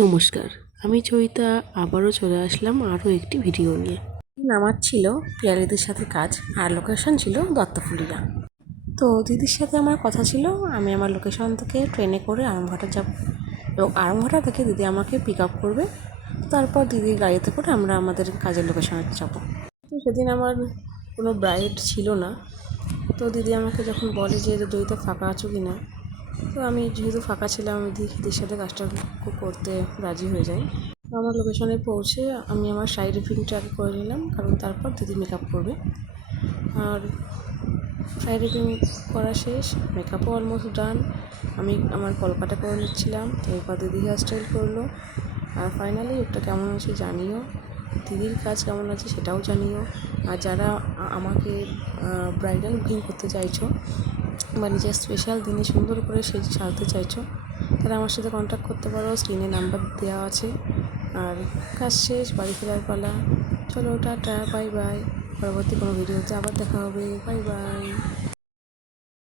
নমস্কার, আমি চৈতা আবারও চলে আসলাম আরও একটি ভিডিও নিয়ে। আমার ছিল পিয়ালিদের সাথে কাজ, আর লোকেশন ছিল দত্তফুলিয়া। তো দিদির সাথে আমার কথা ছিল আমি আমার লোকেশন থেকে ট্রেনে করে আরামঘাটা যাব, এবং আরামঘাটা থেকে দিদি আমাকে পিক আপ করবে। তারপর দিদির গাড়িতে করে আমরা আমাদের কাজের লোকেশনে যাব। তো সেদিন আমার কোনো ব্রাইড ছিল না। তো দিদি আমাকে যখন বলে যে জয়িতা ফাঁকা আছো কি না, তো আমি যেহেতু ফাঁকা ছিলাম, আমি দিদির সাথে কাজটা করতে রাজি হয়ে যাই। আমার লোকেশনে পৌঁছে আমি আমার সাইড রিফিংটা আগে করে নিলাম, কারণ তারপর দিদি মেকআপ করবে। আর সাইড রিফিং করা শেষ, মেকআপও অলমোস্ট ডান। আমি আমার কলকাটা করে নিচ্ছিলাম, এরপর দিদি হেয়ার স্টাইল করলো। আর ফাইনালি ওটা কেমন আছে জানিও, দিদির কাজ কেমন আছে সেটাও জানিও। আর যারা আমাকে ব্রাইডাল বুকিং করতে চাইছো বা নিজের স্পেশাল দিনে সুন্দর করে সাজতে চাইছো, তারা আমার সাথে কন্ট্যাক্ট করতে পারো, স্ক্রিনে নাম্বার দেওয়া আছে। আর কাজ শেষ, বাড়ি ফেরার পালা। চলো টাটা, বাই বাই। পরবর্তী কোনো ভিডিওতে আবার দেখা হবে। Bye bye.